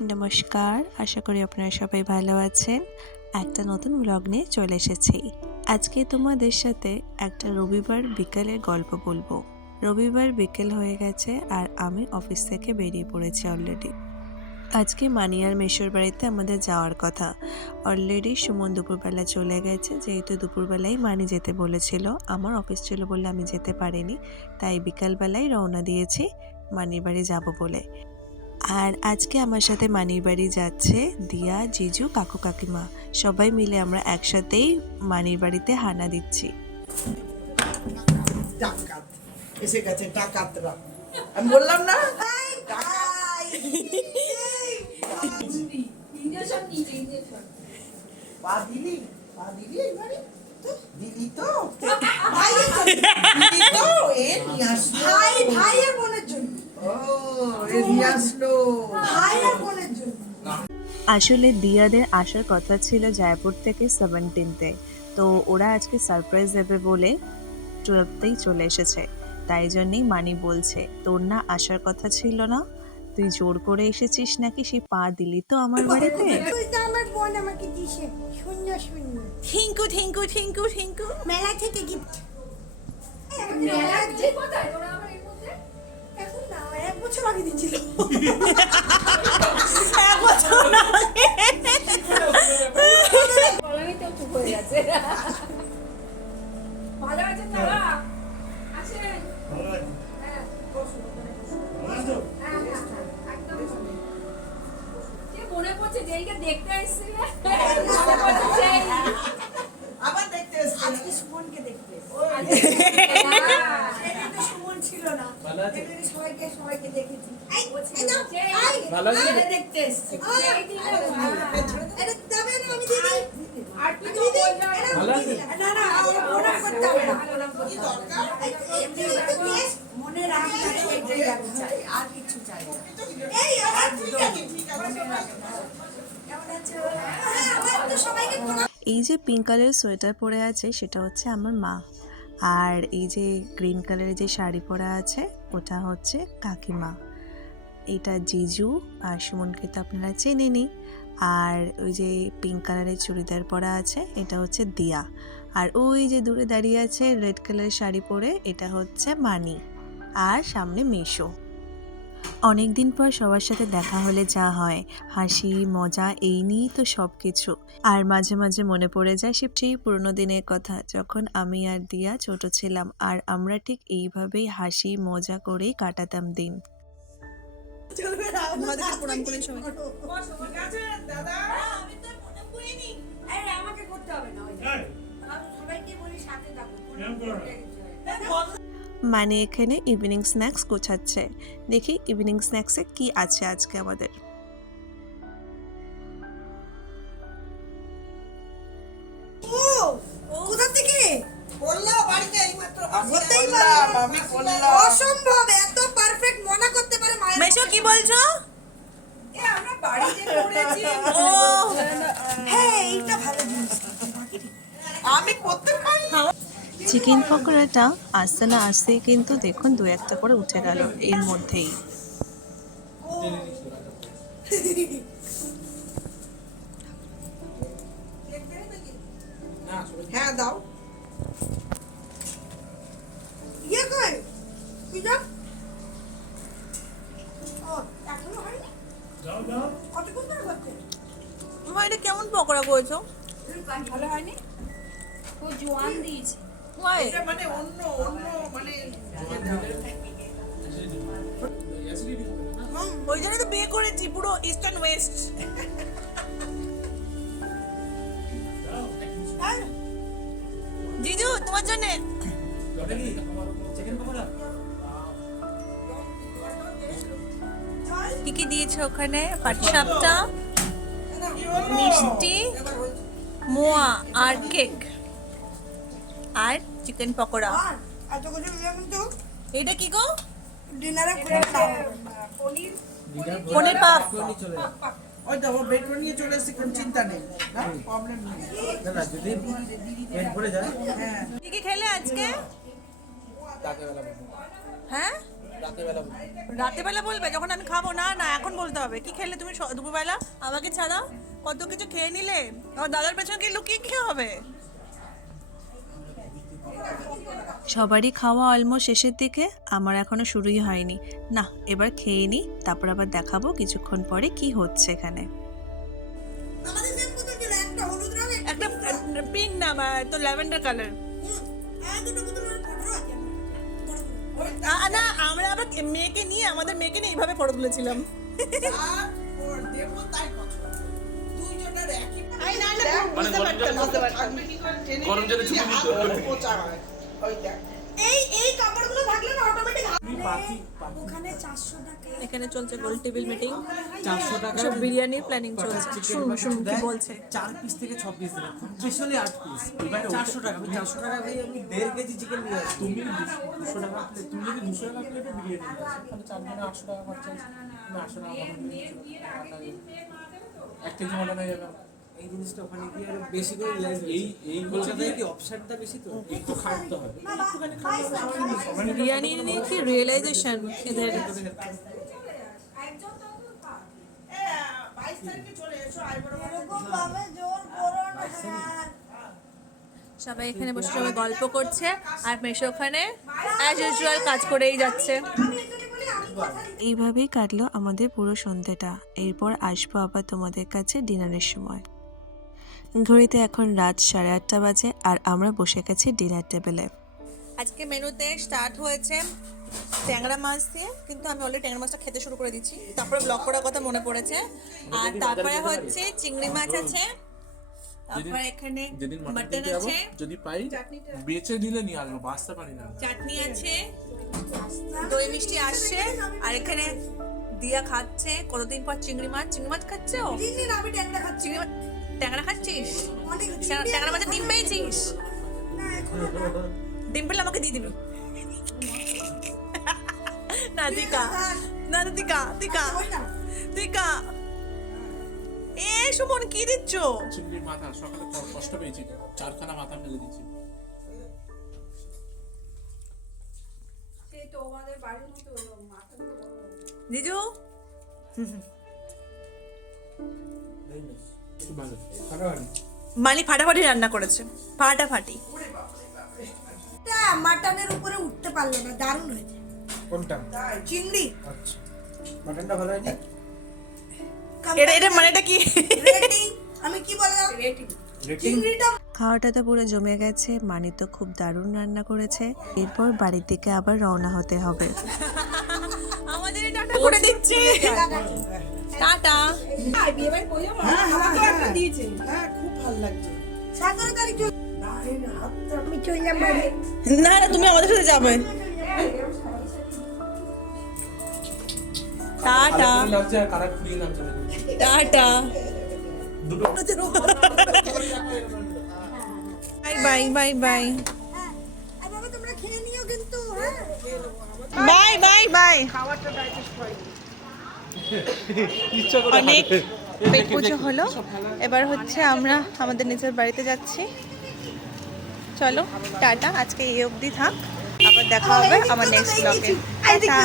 নমস্কার, আশা করি আপনারা সবাই ভালো আছেন। একটা নতুন ব্লগ নিয়ে চলে এসেছি। আজকে তোমাদের সাথে একটা রবিবার বিকেলের গল্প বলবো। রবিবার বিকেল হয়ে গেছে আর আমি অফিস থেকে বেরিয়ে পড়েছি অলরেডি। আজকে মানি আর মেশোর বাড়িতে আমাদের যাওয়ার কথা। অলরেডি সুমন দুপুরবেলা চলে গেছে, যেহেতু দুপুরবেলায় মানি যেতে বলেছিল। আমার অফিস ছিল বলে আমি যেতে পারিনি, তাই বিকালবেলায় রওনা দিয়েছি মানির বাড়ি যাব বলে। আর আজকে আমার সাথে মানির বাড়ি যাচ্ছে দিয়া, জিজু, কাকু, কাকিমা। সবাই মিলে আমরা একসাথেই মানির বাড়িতে হানা দিচ্ছি। ডাকাত এসে গেছে, ডাকাতরা। আমি বললাম না পা দিলি এবারে দিলি তো দিলি তো এ নিয়ে আসলো ভাই আর বোনের জন্য। ও এ নিয়ে আসলো ভাই আর বোনের জন্য। আসলে দিয়াদের আসার কথা ছিল জয়পুর থেকে 17তে, তো ওরা আজকে সারপ্রাইজ দেবে বলে 12তেই চলে এসেছে। তাই জন্যই মানি বলছে, তোর না আসার কথা ছিল না? তুই জোর করে এসেছিস নাকি? সেই পা দিলি তো আমার বাড়িতে। তুই তো আমার বোন, আমাকে দিছে শূন্য শূন্য থিঙ্কু থিঙ্কু থিঙ্কু থিঙ্কু মেলা থেকে গিফট। এখন না, আমার 1 বছর আগে দিয়েছিল। এক বছর আগে। ভালো আছেন দাদা? আছেন? একদম কে মনে পড়ছে যেইটা দেখতে এসেছিলে? মনে পড়ছে সেই। আবার দেখতে এসছে আজকে সুমনকে দেখতে এসেছি। সেদিন তো সুমন ছিল না, সেদিন সবাইকে দেখেছি। এই নাও, এই, আরে দেখতে এসেছি। সেই দিনে এটা যাবে না, আমি দিদি। আর কি আমি তো দিদি, বললাম? এরা দিদি। না না, আমার প্রণাম করতে হবে না। কি দরকার এমনি একটা কেস মনে রাখতে হবে, এটাই আমি চাই, আর কিছু চাই না। এই আমার ঠিক আছে, কেমন আছো? হ্যাঁ, আমার তো সবাইকে প্রণাম। এই যে পিঙ্ক কালারের সোয়েটার পরে আছে সেটা হচ্ছে আমার মা, আর এই যে গ্রিন কালারের যে শাড়ি পরা আছে ওটা হচ্ছে কাকিমা। এটা জিজু, আর সুমনকে তো আপনারা চেনেনই। আর ওই যে পিঙ্ক কালারের চুড়িদার পরা আছে এটা হচ্ছে দিয়া। আর ওই যে দূরে দাঁড়িয়ে আছে রেড কালারের শাড়ি পরে, এটা হচ্ছে মানি। আর সামনে মেশো। অনেক দিন পর সবার সাথে দেখা হলে যা হয়, হাসি মজা এই নিয়েই তো সব কিছু। আর মাঝে মাঝে মনে পড়ে যায় সেই পুরোনো দিনের কথা, যখন আমি আর দিয়া ছোট ছিলাম, আর আমরা ঠিক এইভাবেই হাসি মজা করেই কাটাতাম দিন। চলবে না, আমাদেরকে প্রণাম করে সবাই। ঠিক আছে দাদা আমি তো মনে করিনি। আরে আমাকে করতে হবে না, ওই যে। আমি সবাইকে বলি সাথে থাকো, প্রণাম করতে হবে। মানে এখানে ইভিনিং স্ন্যাক্স গোছাচ্ছে। দেখি ইভিনিং স্ন্যাক্সে কি আছে আজকে আমাদের। ও, কোথা থেকে? বললাম বাড়িতে এইমাত্র হতেই বললাম, পারে। আমি বললাম অসম্ভব, এত পারফেক্ট মনে করতে পারে মায়ের। মেশো কি বলছো? এ আমরা বাড়িতে করেছি ও হ্যাঁ, এইটা ভালো জিনিস। আমি করতে পারি না। চিকেন পকোড়াটা আসতে না আসতেই কিন্তু দেখুন 2-1টা করে উঠে গেল এর মধ্যেই। হ্যাঁ দাও ইয়ে কই? তুই যা। ও, এখনো হয়নি? কতক্ষণ ধরে করতে? মা, এটা কেমন পকোড়া করেছো? ভালো হয়নি? ও জোয়ান দিয়েছে। ওই এটা মানে অন্য মানে ওই জন্য তো বিয়ে করেছি, পুরো ইস্ট অ্যান্ড ওয়েস্ট। জিজু তোমার জন্য কি কি দিয়েছো ওখানে? পাটিসাপটা, মিষ্টি, মোয়া আর কেক আর চিকেন পকোড়া। আর এত কিছু নিয়ে কিন্তু এটা কি গো? ডিনারে করে খাওয়া হবে। পনির পাপ। ওই দেখো বেডরুম নিয়ে চলে এসেছি, কোনো চিন্তা নেই, না প্রবলেম নেই। পেট ভরে যায়। হ্যাঁ কি কি খেলে আজকে? হ্যাঁ, রাতেবেলা বলবে যখন আমি খাবো? না না, এখন বলতে হবে। কি খেলে তুমি দুপুরবেলা আমাকে ছাড়া? কত কিছু খেয়ে নিলে, আমার দাদার পেছনে কি লুকিয়ে খেয়ে হবে? সবারই খাওয়া অলমোস্ট শেষের দিকে, আমার এখনো শুরুই হয়নি। না, এবার খেয়ে নিই, তারপর আবার দেখাবো কিছুক্ষণ পরে কি হচ্ছে এখানে। আমাদের সেম বোতল ছিল, একটা হলুদ রঙ একটা পিঙ্ক না তো ল্যাভেন্ডার কালার। আর দুটো বোতল ফটো আছে না, আমরা আবার মেয়েকে নিয়ে, আমাদের মেয়েকে নিয়ে এইভাবে ফটো তুলেছিলাম। আর ওর দেবো তাই কথা দুইজনের একই বুঝতে পারতাম গরম জলে চুমু দিত। পোচা হয় ওই দেখ এই কাপড়গুলো থাকলে না অটোমেটিক ওখানে 400 টাকা এখানে চলছে গোল টেবিল মিটিং, 400 টাকা সব বিরিয়ানির প্ল্যানিং চলছে। শুনুন কি বলছে। 4 পিস থেকে 6 পিস দেবে, খুব বেশি হলে 8 পিস। 400 টাকা, আমি 400 টাকা ভাই আমি 1.5 কেজি চিকেন নিয়ে আসি। তুমি 200 টাকা প্লেট, তুমি যদি 200 টাকা প্লেটে বিরিয়ানি নিয়ে আসো তাহলে 4 জনে 800 টাকা খরচা আছে। তুমি 800 টাকা এক কেজি মটন হয়ে যাবে। এই জিনিসটা ওখানে গিয়ে আরো বেশি করে রিলাইজ এই কলকাতায় কি অপশনটা বেশি, তো একটু খাটতে হবে। বিরিয়ানি নিয়ে কি রিয়েলাইজেশন এদের। 22 তারিখে চলে এসো আইবড় এরকম ভাবে জোর করো না সবাই এখানে বসে সবাই গল্প করছে, আর মেশো ওখানে অ্যাজ ইউজুয়াল কাজ করেই যাচ্ছে। এইভাবেই কাটলো আমাদের পুরো সন্ধ্যেটা। এরপর আসবো আবার তোমাদের কাছে ডিনারের সময়। ঘড়িতে এখন রাত 8:30 বাজে, আর আমরা বসে গেছি ডিনার টেবিলে। আজকে মেনুতে স্টার্ট হয়েছে ট্যাংরা মাছ দিয়ে, কিন্তু আমি অলরেডি ট্যাংরা মাছটা খেতে শুরু করে দিচ্ছি, তারপরে ব্লগ করার কথা মনে পড়েছে। আর তারপরে হচ্ছে চিংড়ি মাছ আছে, তারপরে এখানে মাটন আছে, যদি পাই বেচে দিলে নিয়ে আসবো, বাঁচতে পারি না। চাটনি আছে, দই মিষ্টি আসছে, আর এখানে দিয়া খাচ্ছে কতদিন পর চিংড়ি মাছ খাচ্ছে। ও দিন আমি ট্যাংরা খাচ্ছি ট্যাংরা খাচ্ছিস? অনেক ট্যাংরা মাছের ডিম পেয়েছিস? না এখনো না ডিম পেলে আমাকে দিয়ে দিবি। না দিকা, না দিকা, দিকা, ওই না দিকা। এ সুমন কি দিচ্ছ? চিংড়ির মাথা সকালে কষ্ট পেয়েছি, 4খানা মাথা ফেলে দিচ্ছি। সেই তো আমাদের বাড়ির মতো মাথা জিজু খুব ভালো। মালি ফাটাফাটি রান্না করেছে, ফাটাফাটি। এটা মাটনের উপরে উঠতে পারলো না, দারুণ হয়েছে। কোনটা? চিংড়ি আচ্ছা, মাটনটা ভালো হয়নি? এটা মানেটা কি? রেটিং আমি কি বললাম রেটিং চিংড়িটা খাওয়াটা তো পুরো জমে গেছে। মানি তো খুব দারুণ রান্না করেছে। এরপর বাড়ির দিকে আবার রওনা হতে হবে। আমাদের টাটা করে দিচ্ছি, টাটা। বিয়ে বাড়ি কই যাবো? আমাকে একটা দিয়েছে। হ্যাঁ খুব ভালো লাগছে 17 তারিখ আমি চলে যাব বাড়ি না না, তুমি আমাদের সাথে যাবে। টাটা লাগছে আর কালার ফুরিয়ে লাগছে। টাটা, দুটো বাই বাই বাই বাই আর বাবা তোমরা খেয়ে নিও কিন্তু হ্যাঁ বাই বাই বাই। অনেক পেট পুজো হলো, এবার হচ্ছে আমরা আমাদের নিজের বাড়িতে যাচ্ছি। চলো টাটা, আজকে এই অবধি থাক, আবার দেখা হবে আমার নেক্সট ব্লগে। টাটা।